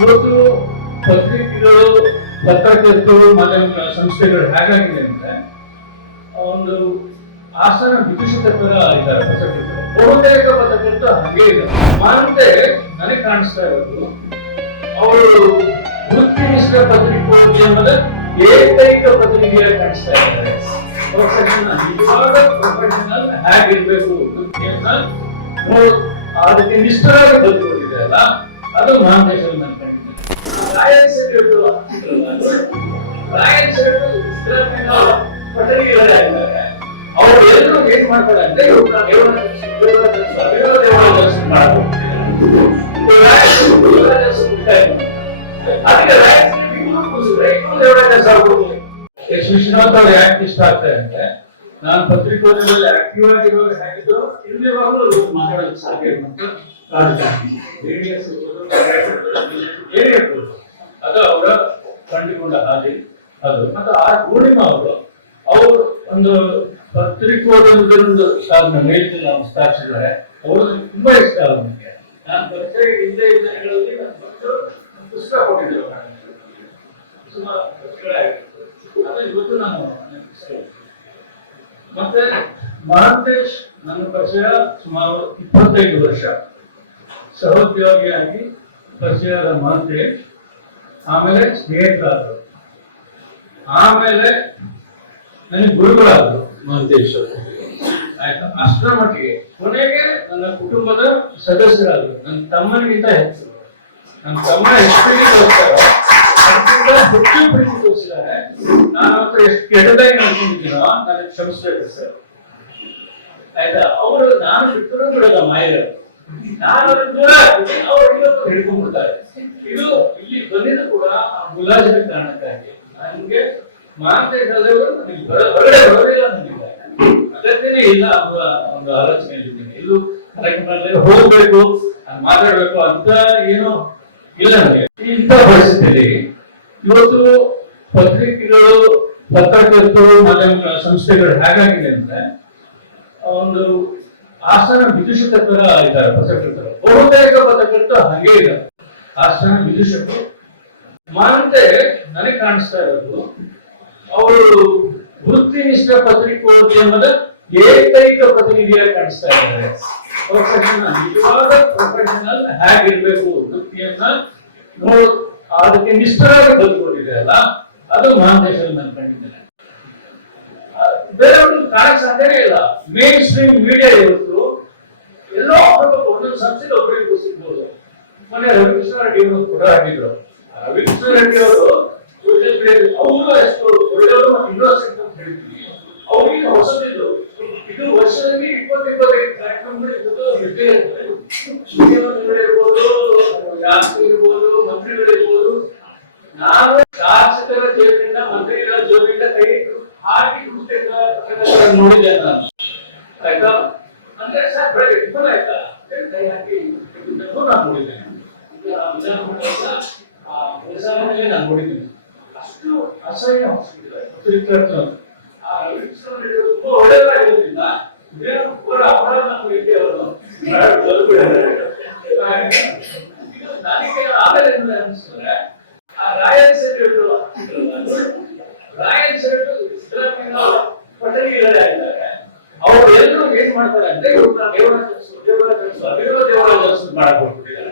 ಇವತ್ತು ಪತ್ರಿಕೆಗಳು, ಪತ್ರಕರ್ತರು, ಮಾಧ್ಯಮ ಸಂಸ್ಥೆಗಳು ಹೇಗಾಗಿದೆ ಅಂದ್ರೆ ಒಂದು ಆಸನ ವಿಕಸಿತ ತರ ಇದ್ದಾರೆ ಪತ್ರಕರ್ತರು. ಬಹುತೇಕ ಪತ್ರಕರ್ತರು ಹಾಗೆ ಇದೆ. ಮಾನತೆ ನನಗೆ ಕಾಣಿಸ್ತಾ ಇರೋದು ಅವರು ವೃತ್ತಿನಿಷ್ಠ ಪತ್ರಿಕೋದ್ಯಮದ ಏಕೈಕ ಪತ್ರಿಕೆಯಾಗಿ ಕಾಣಿಸ್ತಾ ಇದ್ದಾರೆ. ನಿಜವಾದ ಪ್ರೊಫೆಷನಲ್ ಹೇಗಿರ್ಬೇಕು ವೃತ್ತಿಯನ್ನ ಅದಕ್ಕೆ ನಿಷ್ಠರಾಗಿ ಬದುಕೊಂಡಿದೆ ಅಲ್ಲ, ಅದು ಮಹಾಂತೇಶ್ವರ ನಾನು ಕಂಡಿದ್ದೇನೆ. ಪತ್ರಿಕೆಗಳೇ ಆಗಿದ್ದಾರೆ. ಅವರು ಎಲ್ಲರೂ ಏನ್ ಮಾಡ್ತಾರೆ ಅಂದ್ರೆ ವಿಶ್ವನಾಥ್ ಅವ್ರು ಯಾಕೆ ಇಷ್ಟ ಆಗ್ತಾರೆ ಅಂದ್ರೆ, ನಾನು ಪತ್ರಿಕೋದ್ಯಮದಲ್ಲಿ ಆಕ್ಟಿವ್ ಆಗಿರೋರು ಹೇಗಿದ್ರು ಇಲ್ಲಿರುವಾಗಲೂ ಮಾತಾಡೋದು ಸಾಧ್ಯ ಮತ್ತು ಅದು ಅವರ ಕಂಡುಕೊಂಡ ಹಾದಿ ಅದು. ಮತ್ತು ಆ ಪೂರ್ಣಿಮಾ ಅವರು ಒಂದು ಪತ್ರಿಕೋದ್ಯಮದೊಂದು ಸಾಧನೆ ಮೇಲ್ತು ನಾವು ಸ್ಥಾಪಿಸಿದ್ದಾರೆ. ಅವರು ತುಂಬಾ ಇಷ್ಟ ಅವನಿಗೆ. ನಾನು ಪರಿಚಯ ಹಿಂದೆ ದಿನಗಳಲ್ಲಿ ಪುಸ್ತಕ ಕೊಟ್ಟಿದ್ದರು, ಸುಮಾರು ಪುಸ್ತಕಗಳಾಗಿತ್ತು. ಅದು ಇವತ್ತು ನಾನು ಮತ್ತೆ ಮಹಾಂತೇಶ್ ನನ್ನ ಪರಿಚಯ ಸುಮಾರು 25 ವರ್ಷ ಸಹೋದ್ಯೋಗಿಯಾಗಿ ಪರಿಚಯದ ಮಹಾಂತೇಶ್, ಆಮೇಲೆ ಸ್ನೇಹಿತರಾದರು, ಆಮೇಲೆ ನನಗೆ ಗುರುಗಳಾದರು ಮಹಾಂತೇಶ್ ಆಯ್ತಾ. ಅಷ್ಟರ ಮಟ್ಟಿಗೆ ಕೊನೆಗೆ ನನ್ನ ಕುಟುಂಬದ ಸದಸ್ಯರಾದರು. ನನ್ನ ತಮ್ಮನಿಗಿಂತ ಹೆಚ್ಚು, ನನ್ನ ತಮ್ಮ ಎಷ್ಟು ಅದಕ್ಕಿಂತ ಹೆಚ್ಚು ಪ್ರೀತಿ ತೋರಿಸಿದ್ದಾರೆ. ನಾನು ಅವತ್ತು ಎಷ್ಟು ಕೆಟ್ಟದಾಗಿ ನೋಡ್ಕೊಂಡಿದ್ದೀನೋ ನನಗೆ ಕ್ಷಮಿಸ್ಬೇಕು ಸರ್ ಆಯ್ತಾ. ಅವರು ನಾನು ಬಿಟ್ಟರು ಬಿಡಲ್ಲ ಮಾಯರು, ನಾನು ಅವ್ರನ್ನ ದೂರ ಆಗ್ತೀನಿ, ಅವ್ರು ಹಿಡ್ಕೊಂಡ್ಬಿಡ್ತಾರೆ. ಇದು ಇಲ್ಲಿ ಬಂದಿದ್ದು ಕೂಡ ಮುಲಾಜಿನ ಕಾರಣಕ್ಕಾಗಿ. ನನಗೆ ಮಹಾಂತೇಶ್ ಹೊರಗಡೆ ಬರೋದಿಲ್ಲ, ನನಗೆ ಅಗತ್ಯನೇ ಇಲ್ಲ ಅನ್ನುವ ಒಂದು ಆಲೋಚನೆಯಲ್ಲಿದ್ದೀನಿ. ಇದು ಕಾರ್ಯಕ್ರಮದಲ್ಲಿ ಹೋಗ್ಬೇಕು, ಮಾತಾಡ್ಬೇಕು ಅಂತ ಏನೋ ಇಲ್ಲ ನನಗೆ. ಇಂಥ ಪರಿಸ್ಥಿತಿಯಲ್ಲಿ ಇವತ್ತು ಪತ್ರಿಕೆಗಳು, ಪತ್ರಕರ್ತರು, ಮಾಧ್ಯಮ ಸಂಸ್ಥೆಗಳು ಹೇಗಾಗಿದೆ ಅಂದ್ರೆ ಒಂದು ಆಸನ ವಿದೂಷಕ ತರ ಇದ್ದಾರೆ ಪತ್ರಕರ್ತರು. ಬಹುತೇಕ ಪತ್ರಕರ್ತರು ಹಾಗೆ ಇದೆ. ಆಸನ ವಿದೂಷಕರು. ಮಾನತೆ ನನಗೆ ಕಾಣಿಸ್ತಾ ಇರೋದು ಅವರು ವೃತ್ತಿನಿಷ್ಠ ಪತ್ರಿಕೋದ್ಯಮದ ಏಕೈಕ ಪ್ರತಿನಿಧಿಯಾಗಿ ಕಾಣಿಸ್ತಾ ಇದ್ದಾರೆ. ನಿಜವಾದ ಪ್ರೊಫೆಷನಲ್ ಹೇಗಿರ್ಬೇಕು ವೃತ್ತಿಯನ್ನ ಅದಕ್ಕೆ ನಿಷ್ಠರಾಗಿ ಬದುಕೊಂಡಿದೆ ಅಲ್ಲ, ಅದು ಮಹಾಂತೇಶ್ವರ ನಾನು ಕಂಡಿದ್ದೇನೆ. ಬೇರೆಯವ್ರಿಗೆ ಕಾಣಕ್ ಸಾಧ್ಯನೇ ಇಲ್ಲ. ಮೇನ್ ಸ್ಟ್ರೀಮ್ ಮೀಡಿಯಾ ಇವತ್ತು ಎಲ್ಲೋ ಒಂದೊಂದು ಸಂಸ್ಥೆಗೆ ಒಬ್ಬರಿಗೆ ಸಿಗ್ಬೋದು. ಮೊನ್ನೆ ರವಿಕೃಷ್ಣ ರೆಡ್ಡಿ ಅವರು ಕೂಡ ಆಗಿದ್ರು. ರವಿಕೃಷ್ಣ ರೆಡ್ಡಿ ಅವರು ಸೋಷಿಯಲ್ ಮೀಡಿಯಾ ಅವರು ಎಷ್ಟು ಒಳ್ಳೆಯವರು ಮತ್ತು ಇನ್ನೋಸೆಂಟ್ ಅಂತ ಹೇಳ್ತೀವಿ. ಅವ್ರಿಗೆ ಹೊಸದಿದ್ದು ಇದು ವರ್ಷದಲ್ಲಿ 20-25 ಕಾರ್ಯಕ್ರಮಗಳು ಇರ್ಬೋದು, ಶಾಸಕರು ಇರ್ಬೋದು, ಮಂತ್ರಿಗಳು ಇರ್ಬೋದು. ನಾವು ಶಾಸಕರ ಜೇಬಿನಿಂದ, ಮಂತ್ರಿಗಳ ಜೇಬಿನಿಂದ ಕೈ ಹಾಕಿ ನೋಡಿದ್ದೆ ನಾನು ಆಯ್ತಾ. ಅಂದ್ರೆ ಸರ್ ಬೆಳಗ್ಗೆ ಟಿಫನ್ ಆಯ್ತಾ ಕೈ ಹಾಕಿ ನಾನು ನೋಡಿದ್ದೇನೆ. ನಾನು ನೋಡಿದ್ದೀನಿ. ಅಷ್ಟು ಅಸಹ್ಯ ಪತ್ರಿಕರ್ತರು ತುಂಬಾ ಒಳ್ಳೆಯದಾಗಿರೋದ್ರಿಂದ ಅಪರಾಧ ನಮ್ಮ ಅವರು ನನಗೆ ಆಮೇಲೆ ಅನಿಸ್ತದೆ ಆ ರಾಯಲ್ ಪತ್ರಿಕೆಗಳೇ ಆಗಿದ್ದಾರೆ. ಅವ್ರು ಎಲ್ಲರೂ ಏನ್ ಮಾಡ್ತಾರೆ ಅಂದ್ರೆ ಮಾಡಕೊಟ್ಬಿಟ್ಟಿದ್ದಾರೆ.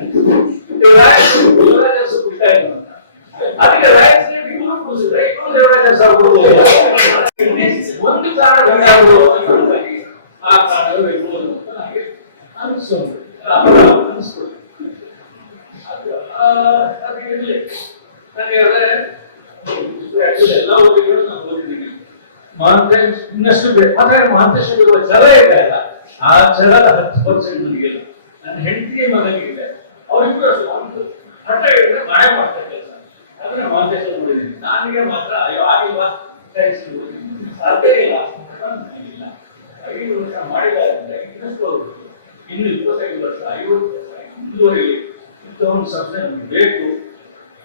ಅದಕ್ಕೆ ಒಂದು ಕಾರಣ ಆ ಕಾರಣಗಳು ಇರ್ಬೋದು ಅಂತ ನನಗೆ ಅನಿಸ್ಬೋದು. ಅದಿರಲಿ. ನನಗೆ ಎಲ್ಲ ಓದಿಗಳು ನಾನು ಓದಿದ್ದೀನಿ. ಮಹಾಂತೇಶ್ ಇನ್ನಷ್ಟು ಬೇಕು. ಆದ್ರೆ ಮಹಾಂತೇಶ್ ಛಲ ಇದೆ ಅಲ್ಲ, ಆ ಛಲದ 10% ನನಗಿಲ್ಲ. ನನ್ನ ಹೆಂಡತಿ ಮಗನಿಗಿದೆ. ಅವ್ರಿಗೂ ಹಠ ಹೇಳಿದ್ರೆ ಮಳೆ ಮಾಡ್ತಾ ಕೆಲಸ. ಆದ್ರೆ ಮಹಾಂತೇಶ್ ನೋಡಿದ್ದೀನಿ. ನನಗೆ ಮಾತ್ರ ಅಯ್ಯೋ ಆಗಿಲ್ವಾ ಸಾಧ್ಯ ಇಲ್ಲ. 5 ವರ್ಷ ಮಾಡಿದ್ದಾರೆ ಅಂದ್ರೆ ಇನ್ನಷ್ಟು ಹೋಗ್ಬೇಕು. ಇನ್ನು 25 ವರ್ಷ, 50 ವರ್ಷ ಮುಂದುವರಿಲಿ. ಇಂಥ ಒಂದು ಸಂಸ್ಥೆ ನಮ್ಗೆ ಬೇಕು.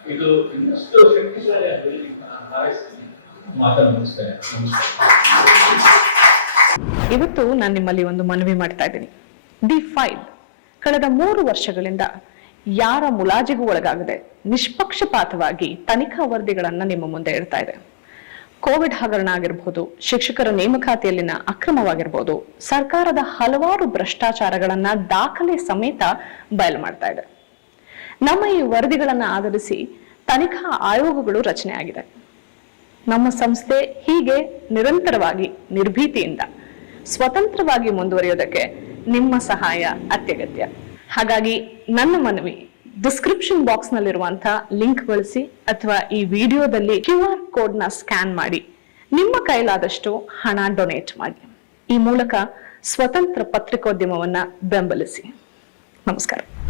ಇದು ಇನ್ನಷ್ಟು ಶಕ್ತಿಶಾಲಿ ಆಗಲಿ ನಾನು ಹಾರೈಸ್ತೀನಿ. ಮಾತನಾಡಿಸ್ತೇನೆ. ಇವತ್ತು ನಾನು ನಿಮ್ಮಲ್ಲಿ ಒಂದು ಮನವಿ ಮಾಡ್ತಾ ಇದ್ದೀನಿ. ದಿ ಫೈಲ್ ಕಳೆದ 3 ವರ್ಷಗಳಿಂದ ಯಾರ ಮುಲಾಜಿಗೂ ಒಳಗಾಗದೆ ನಿಷ್ಪಕ್ಷಪಾತವಾಗಿ ತನಿಖಾ ವರದಿಗಳನ್ನ ನಿಮ್ಮ ಮುಂದೆ ಇಡ್ತಾ ಇದೆ. ಕೋವಿಡ್ ಹಗರಣ ಆಗಿರ್ಬೋದು, ಶಿಕ್ಷಕರ ನೇಮಕಾತಿಯಲ್ಲಿನ ಅಕ್ರಮವಾಗಿರ್ಬೋದು, ಸರ್ಕಾರದ ಹಲವಾರು ಭ್ರಷ್ಟಾಚಾರಗಳನ್ನ ದಾಖಲೆ ಸಮೇತ ಬಯಲು ಮಾಡ್ತಾ ಇದೆ. ನಮ್ಮ ಈ ವರದಿಗಳನ್ನ ಆಧರಿಸಿ ತನಿಖಾ ಆಯೋಗಗಳು ರಚನೆ ಆಗಿದೆ. ನಮ್ಮ ಸಂಸ್ಥೆ ಹೀಗೆ ನಿರಂತರವಾಗಿ ನಿರ್ಭೀತಿಯಿಂದ ಸ್ವತಂತ್ರವಾಗಿ ಮುಂದುವರಿಯೋದಕ್ಕೆ ನಿಮ್ಮ ಸಹಾಯ ಅತ್ಯಗತ್ಯ. ಹಾಗಾಗಿ ನನ್ನ ಮನವಿ, ಡಿಸ್ಕ್ರಿಪ್ಷನ್ ಬಾಕ್ಸ್ ನಲ್ಲಿರುವಂತಹ ಲಿಂಕ್ ಬಳಸಿ ಅಥವಾ ಈ ವಿಡಿಯೋದಲ್ಲಿ QR ಕೋಡ್ ನ ಸ್ಕ್ಯಾನ್ ಮಾಡಿ ನಿಮ್ಮ ಕೈಲಾದಷ್ಟು ಹಣ ಡೊನೇಟ್ ಮಾಡಿ. ಈ ಮೂಲಕ ಸ್ವತಂತ್ರ ಪತ್ರಿಕೋದ್ಯಮವನ್ನ ಬೆಂಬಲಿಸಿ. ನಮಸ್ಕಾರ.